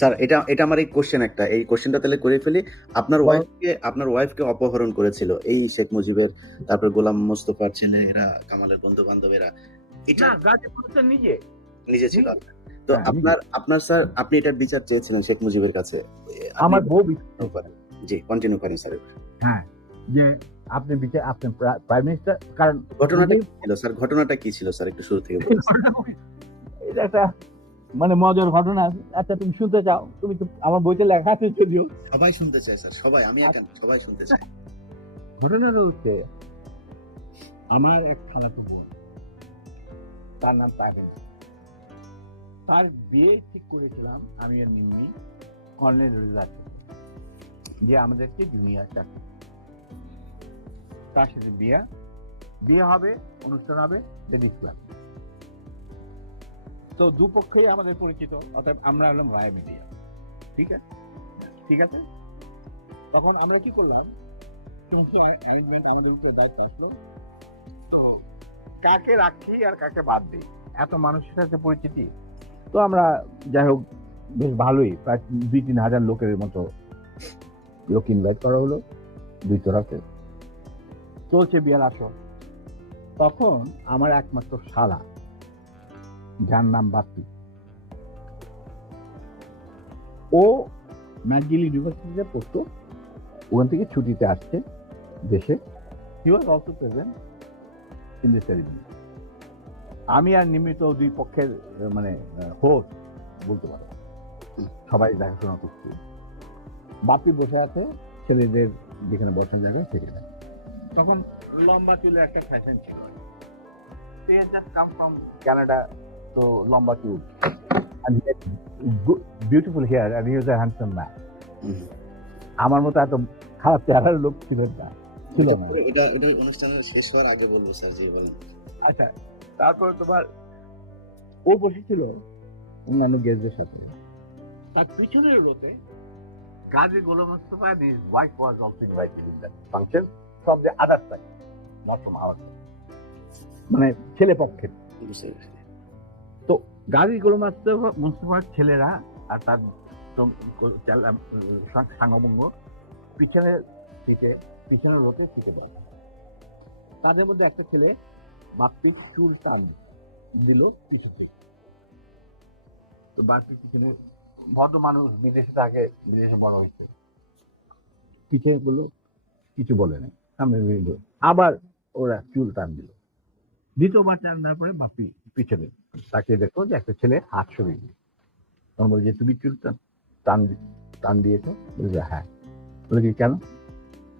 Sir এটা এটা আমার এই কোশ্চেন একটা। এই কোশ্চেনটা তাহলে করে ফেলি। আপনার ওয়াইফকে আপনার ওয়াইফকে অপহরণ করেছিল। এই শেখ মুজিবের তারপর গোলাম মোস্তফার ছেলে এরা কামালের বন্ধু বান্ধবেরা এটা নিজে। নিজে ছিল। তো হ্যাঁ, আপনার আপনার স্যার আপনি এটার বিচার চেয়েছিলেন শেখ মুজিবের কাছে। আমার বউ। জি কন্টিনিউ করেন স্যার। হ্যাঁ যে আপনি বিচার আপনি প্রাইম মিনিস্টার কারণ ঘটনাটা কি ছিল স্যার? ঘটনাটা কি ছিল স্যার? একটু শুরু থেকে বলুন। এটা একটা মানে মজার ঘটনা আচ্ছা তুমি শুনতে চাও? তুমি তো আমার বইতে লেখা আছে যদিও। সবাই শুনতে চায় স্যার। সবাই আমি একা না, সবাই শুনতে চায়। ঘটনাটা হচ্ছে আমার এক খালাতো বোন তার নাম পাবেন তার বিয়ে ঠিক করেছিলাম আমি আর নিম্নি কর্নেল রিজার্ভ। যে আমাদেরকে জুনিয়র চাকরি তার সাথে বিয়ে বিয়ে হবে অনুষ্ঠান হবে লেডিস ক্লাব তো দুপক্ষেই আমাদের পরিচিত অর্থাৎ আমরা হলাম রায় মিডিয়া। ঠিক আছে? ঠিক আছে? তখন আমরা কি করলাম? কিন্তু অ্যারেঞ্জমেন্ট আমাদের উপরে দায়িত্ব আসলো। কাকে রাখি আর কাকে বাদ দিই? এত মানুষের সাথে পরিচিতি। তো আমরা যাই হোক, বেশ ভালোই। প্রায় দুই তিন হাজার লোকের মতো লোক ইনভাইট করা হলো দুই তরফে চলছে বিয়ার আসর। তখন আমার একমাত্র শালা। যার নাম বাপি ও ম্যাকগিল ইউনিভার্সিটিতে পড়তো ওখান থেকে ছুটিতে আসছে দেশে। He was also present in this ceremony আমি আর নিমিত দুই পক্ষের মানে হোস্ট বলতে পারো সবাই দেখাশোনা করছি বাপি বসে আছে ছেলেদের যেখানে বসার জায়গায় সেখানে। তখন লম্বা চুলের একটা ফ্যাশন ছিল। কাম ফ্রম কানাডা তো লম্বা চুল beautiful hair was a handsome man. আমার মতো এত খারাপ চেহারার লোক ছিল না ছিল না। এটা এটা অনুষ্ঠানের শেষ হওয়ার আগে বলব স্যার বলেন। আচ্ছা তারপর তোমার ও বসেছিল অন্যান্য গেস্টদের সাথে। তার পিছনের রোতে গাজী গোলাম Mustafa wife was also invited in that function from the other side, not from our মানে ছেলে পক্ষের বুঝতে পেরেছি। তো গাজী মুস্তফা মুস্তফার ছেলেরা আর তার সং- চাল- সাং- সাঙ্গবঙ্গ পিছনের সিটে পিছনের রোতে সিটে দেয় তাদের মধ্যে একটা ছেলে বাপ্পির চুল টান দিল কিছু ঠিক তো বাপ্পির পিছনে ভদ্র মানুষ বিদেশে থাকে বিদেশে বড় হয়েছে। পিছিয়ে গুলো কিছু বলে না সামনে আবার ওরা চুল টান দিল। দ্বিতীয়বার টান দেওয়ার পরে বাপ্পি পিছনে তাকে দেখো যে একটা ছেলে হাত দিল। তখন বলে যে তুমি চুল টান টান দিয়েছ? বলে যে হ্যাঁ। বলে কি কেন?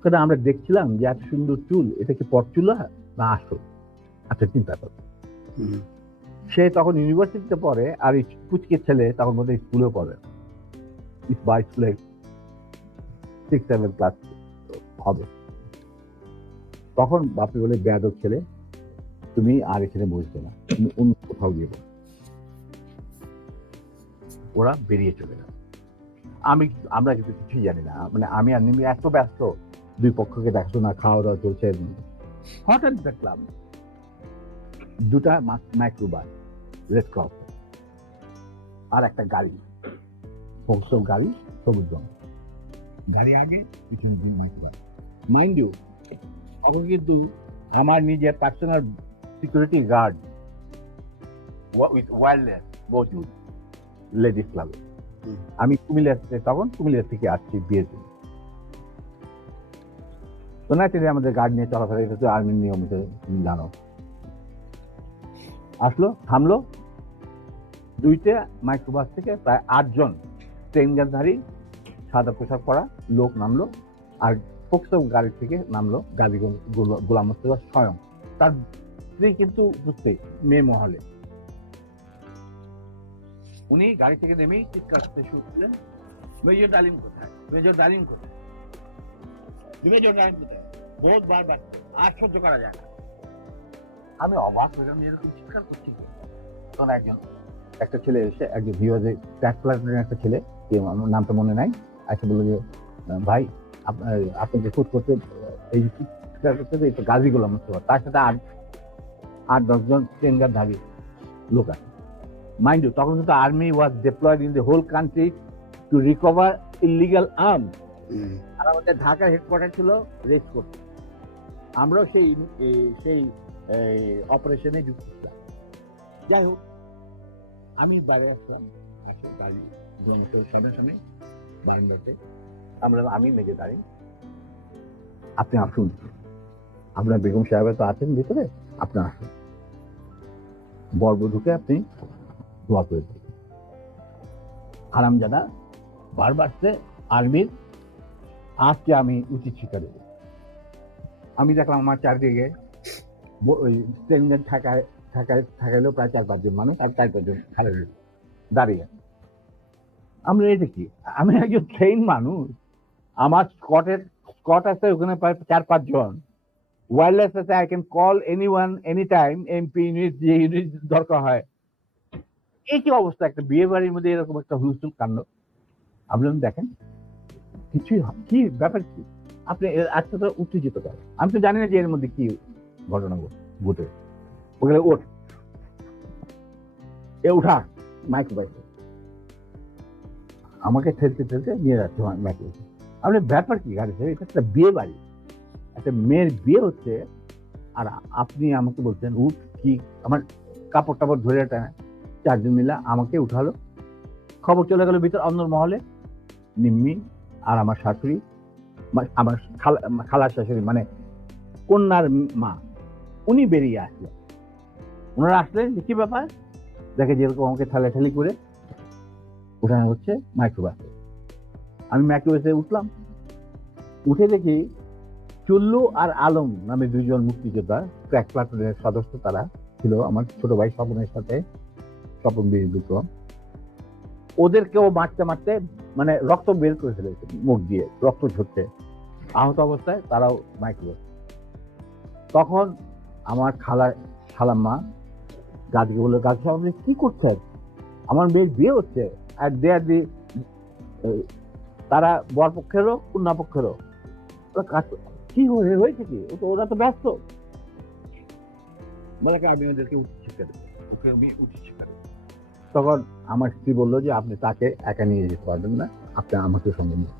কারণ আমরা দেখছিলাম যে এত সুন্দর চুল এটা কি পরচুলা না আসল? আচ্ছা চিন্তা করো। সে তখন ইউনিভার্সিটিতে পড়ে আর এই পুচকে ছেলে তখন বোধহয় স্কুলে পড়ে বা স্কুলে সিক্স সেভেন ক্লাস হবে। তখন বাপি বলে বেয়াদব ছেলে। তুমি আর এখানে বসবে না, তুমি অন্য কোথাও গিয়ে। ওরা বেরিয়ে চলে গেল। আমি, আমরা কিন্তু কিছুই জানি না মানে আমি আর নিমি এত ব্যস্ত, দুই পক্ষকে দেখাশোনা খাওয়া দাওয়া চলছে। হঠাৎ দেখলাম, দুটা মাইক্রোবাস রেড ক্রস আর একটা গাড়ি সব গাড়ি সবুজ রঙ গাড়ি আগে, পিছনে মাইক্রোবাস মাইন্ড ইউ তখন কিন্তু আমার নিজের personal security guard with wireless মজুদ লেডিস ক্লাবে। আমি কুমিল্লা তখন কুমিল্লা থেকে আসছি জন্য তো ন্যাচারালি আমাদের গার্ড নিয়ে চলাফেরা এটা তো আর্মির নিয়ম হিসেবে তুমি জানো আসলো থামলো। দুইটা মাইক্রোবাস থেকে প্রায় আটজন ট্রেনগানধারী সাদা পোশাক পরা লোক নামলো আর ফোকসো গাড়ি থেকে নামলো গাজী গোল- গোল- গোলাম মোস্তফা স্বয়ং। তার স্ত্রী কিন্তু উপস্থিত মেয়ে মহলে। উনি গাড়ি থেকে নেমেই চিৎকার করতে শুরু করলেন মেজর ডালিম কোথায়? মেজর ডালিম কোথায়? মেজর ডালিম কোথায়? বহুত বারবার আর সহ্য করা যায় না। আমি অবাক হয়ে আমি এরকম চিৎকার করছি তখন একজন একটা ছেলে এসে একজন ভিওজে ট্যাক প্ল্যাটনের একটা ছেলে কি আমার নামটা মনে নাই এসে বলল যে ভাই আপনাকে ফুট করতে এই যে চিৎকার করতে এই তো গাজী গোলাম মোস্তফা তার সাথে আট আট দশজন ট্রেনগার ধারী লোক আছে। মাইন্ড ইউ তখন কিন্তু army was deployed in the whole country to recover illegal arm আর আমাদের ঢাকার হেডকোয়ার্টার ছিল রেস করতে। আমরাও সেই সেই অপারেশনে যুক্ত ছিলাম। যাই হোক আমি বাইরে আসলাম। আসে গাড়ি জনকের সামনে সামনে বারান্দাতে। আমরা আমি মেঘে দাঁড়িয়ে। আপনি আসুন। আপনার বেগম সাহেব তো আছেন ভিতরে। আপনি আসুন। বর্বধুকে আপনি দোয়া করে দিন। আরামজাদা বারবার আর্মির আজকে আমি উচিত দেব। আমি দেখলাম আমার চারদিকে ওই স্টেনগেট থাকায় থাকায় থাকাইলেও প্রায় চার পাঁচজন মানুষ, আর চার পাঁচজন দাঁড়িয়ে আমরা এটা কি? আমি একজন ট্রেন মানুষ। আমার স্কটের স্কট আছে ওখানে প্রায় চার পাঁচজন। ওয়্যারলেস আছে I can call any one any time MP unit যে ইউনিট দরকার হয়। এই কি অবস্থা? একটা বিয়ে বাড়ির মধ্যে এরকম একটা হুলস্থুল কাণ্ড। আপনি দেখেন, কিছুই কি ব্যাপার কি? আপনি তো উত্তেজিত করেন আমি তো জানি না যে এর মধ্যে কি ঘটনা ঘট- ঘটে। ওখানে ওঠ। এ, উঠা। মাইক বাইক আমাকে ঠেলতে ঠেলতে নিয়ে যাচ্ছে মাইকে। আপনি ব্যাপার কি? গাড়ি এটা একটা বিয়ে বাড়ি। একটা মেয়ের বিয়ে হচ্ছে, আর আপনি আমাকে বলছেন উঠ কি আমার কাপড় টাপড় ধরে টানে চারজন মিলা আমাকে উঠালো। খবর চলে গেল ভিতর অন্দর মহলে, নিম্মি আর আমার শাশুড়ি আমার খালা খালার শাশুড়ি মানে কন্যার মা, উনি বেরিয়ে আসলেন ওনারা আসলেন কি ব্যাপার? দেখে যেরকম আমাকে ঠেলাঠেলি করে ওঠানো হচ্ছে মাইক্রোবাসে আমি মাইক্রোবাসে উঠলাম। উঠে দেখি চুল্লু আর আলম নামে দুজন মুক্তিযোদ্ধা ক্র্যাক প্লাটুনের সদস্য তারা ছিল আমার ছোট ভাই স্বপনের সাথে স্বপন বীর বিক্রম ওদেরকেও মারতে মারতে মানে রক্ত বের করে ফেলেছে মুখ দিয়ে রক্ত ঝরছে। আহত অবস্থায় তারাও মাইক্রো। তখন আমার খালা খালাম্মা গাছকে বলল গাছ আপনি কি করছেন? আমার মেয়ের বিয়ে হচ্ছে। আর দেয়ার দি এই, তারা বর পক্ষেরও কি হয়ে হয়েছে কি? ও তো ওরা তো ব্যস্ত। আমি ওদেরকে উচিত শিক্ষা দেবো। ওকে আমি উচিত শিক্ষা তখন আমার স্ত্রী বলল যে আপনি তাকে একা নিয়ে যেতে পারবেন না। আপনি আমাকে সঙ্গে নিয়ে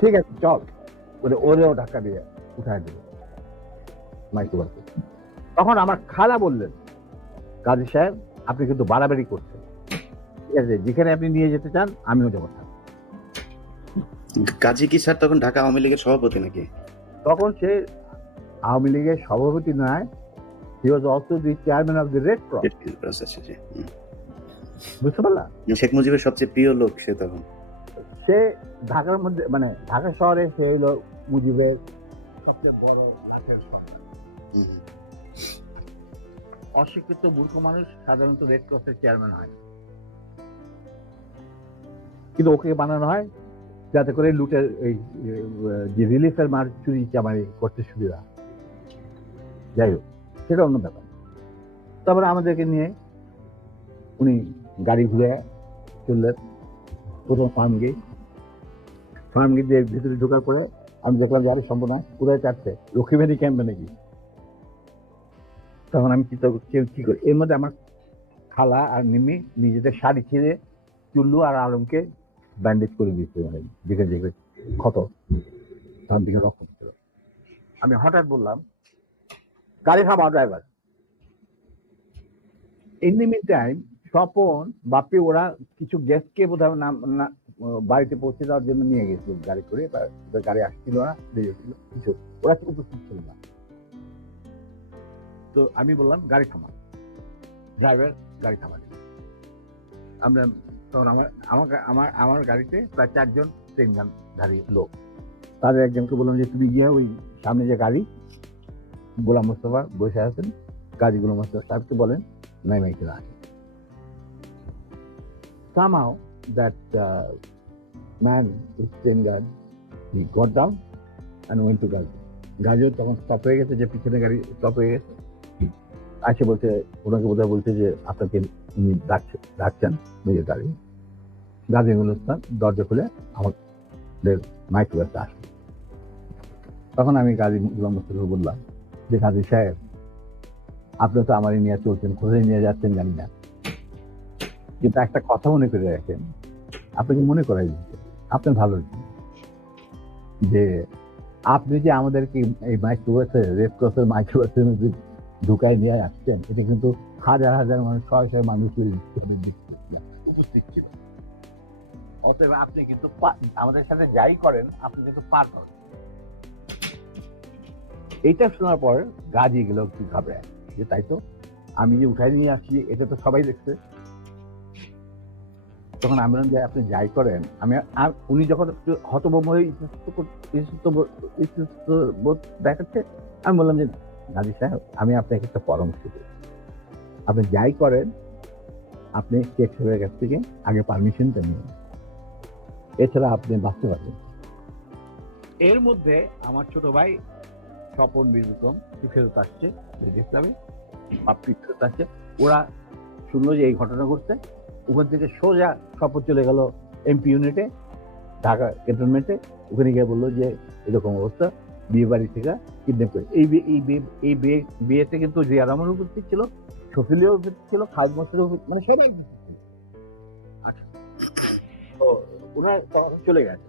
ঠিক আছে চল। বলে ওরেও ধাক্কা দিয়ে উঠায় দিল। মাইক্রোবাসে তখন আমার খালা বললেন কাজী সাহেব আপনি কিন্তু বাড়াবাড়ি করছেন। ঠিক আছে যেখানে আপনি নিয়ে যেতে চান আমিও যাব। কাজী কি স্যার তখন ঢাকা আওয়ামী লীগের সভাপতি নাকি? তখন সে আওয়ামী লীগের সভাপতি নয় he was also the chairman of the Red Cross. বুঝতে পারলা? শেখ মুজিবের সবচেয়ে প্রিয় লোক সে তখন? সে ঢাকার মধ্যে মানে ঢাকা শহরে সে হলো মুজিবের সবচেয়ে বড় অশিক্ষিত মূর্খ মানুষ সাধারণত রেড ক্রসের চেয়ারম্যান হয়। কিন্তু ওকে বানানো হয় যাতে করে লুটের এই যে রিলিফের মার চুরি চামারি করতে সুবিধা? যাই হোক, সেটা অন্য ব্যাপার। তারপরে আমাদেরকে নিয়ে উনি গাড়ি ঘুরে চললেন প্রথম ফার্ম গেট ফার্ম গেট দিয়ে ভিতরে ঢোকার পরে আমি দেখলাম যে আরে সম্ভব না কোথায় চাচ্ছে লক্ষ্মীবাড়ি ক্যাম্পে নাকি। তখন আমি চিন্তা করছি কি করি? এর মধ্যে আমার খালা আর নিমি নিজেদের শাড়ি ছিঁড়ে চুল্লু আর আলমকে ব্যান্ডেজ করে দিচ্ছে মানে দিকে দিকে ক্ষত। তার দিকে রক্ত ছিল আমি হঠাৎ বললাম, গাড়ি থামা driver in time Swapan, Bapi, ওরা কিছু গেস্টকে বোধহয় নাম, না- বাড়িতে পৌঁছে দেওয়ার জন্য নিয়ে গেছিল গাড়ি করে, বা গাড়ি আসছিল না কিছু, ওরা উপস্থিত ছিল না। তো আমি বললাম, গাড়ি থামা। ড্রাইভার গাড়ি থামা আমরা তখন আমার আমার আমার আমার গাড়িতে প্রায় চারজন ধারী লোক। তাদের একজনকে বললাম যে তুমি গিয়ে ওই সামনে যে গাড়ি গোলাম মোস্তফা বসে আছেন গাড়ি গোলাম মোস্তফা বলেন uh, তখন স্টপ হয়ে গেছে যে পিছনে গাড়ি স্টপ হয়ে গেছে। আসে বলছে ওনাকে বোধহয় বলছে যে আপনাকে উনি ডাকছে, ডাকছেন নিজের গাড়ি। গাড়ি গুলোস্তান দরজা খুলে আমাদের মাইক্রোবাসে আসবে তখন আমি গাড়ি গুলাম মুস্তফাকে বললাম যে গাজী সাহেব, আপনি তো আমারই নিয়ে চলছেন, কোথায় নিয়ে যাচ্ছেন জানি না। কিন্তু একটা কথা মনে করে রাখেন আপনাকে মনে করাই দিচ্ছে? আপনার ভালো যে, আপনি যে আমাদেরকে এই মাইক্রোবাসে রেড ক্রসের মধ্যে ঢুকায় নিয়ে আসছেন। এটা কিন্তু হাজার হাজার মানুষ ছয় ছয় মানুষের উপস্থিত ছিল অতএব আপনি কিন্তু আমাদের সাথে যাই করেন, আপনি কিন্তু পার এইটা শোনার পর গাজি গেল ঘাবড়ায় যে তাই তো, আমি যে উঠাই নিয়ে আসছি, এটা তো সবাই দেখছে। তখন আমি যে আপনি যাই করেন। আমি আর উনি যখন একটু হতভম্ব হয়ে বোধ দেখাচ্ছে, আমি বললাম যে গাজী সাহেব, আমি আপনাকে একটা পরামর্শ দিই। আপনি যাই করেন, আপনি শেখ সাহেবের কাছ থেকে আগে পারমিশনটা নিন। এছাড়া আপনি বাঁচতে পারবেন। এর মধ্যে আমার ছোট ভাই স্বপন বীরবিক্রম সে ফেরত আসছে ব্রিটিশ ক্লাবে বাপ্পি ফেরত আসছে। ওরা শুনলো যে এই ঘটনা ঘটছে, ওখান থেকে সোজা স্বপন চলে গেল এমপি ইউনিটে ঢাকা ক্যান্টনমেন্টে ওখানে গিয়ে বলল যে এরকম অবস্থা। বিয়ে বাড়ি থেকে কিডন্যাপ করে। এই এই বিয়ে এই বিয়ে বিয়েতে কিন্তু জিয়া রহমান উপস্থিত ছিল শফিলিও উপস্থিত ছিল খাদ মসুরের মানে সবাই। আচ্ছা। ওনার চলে গেছে।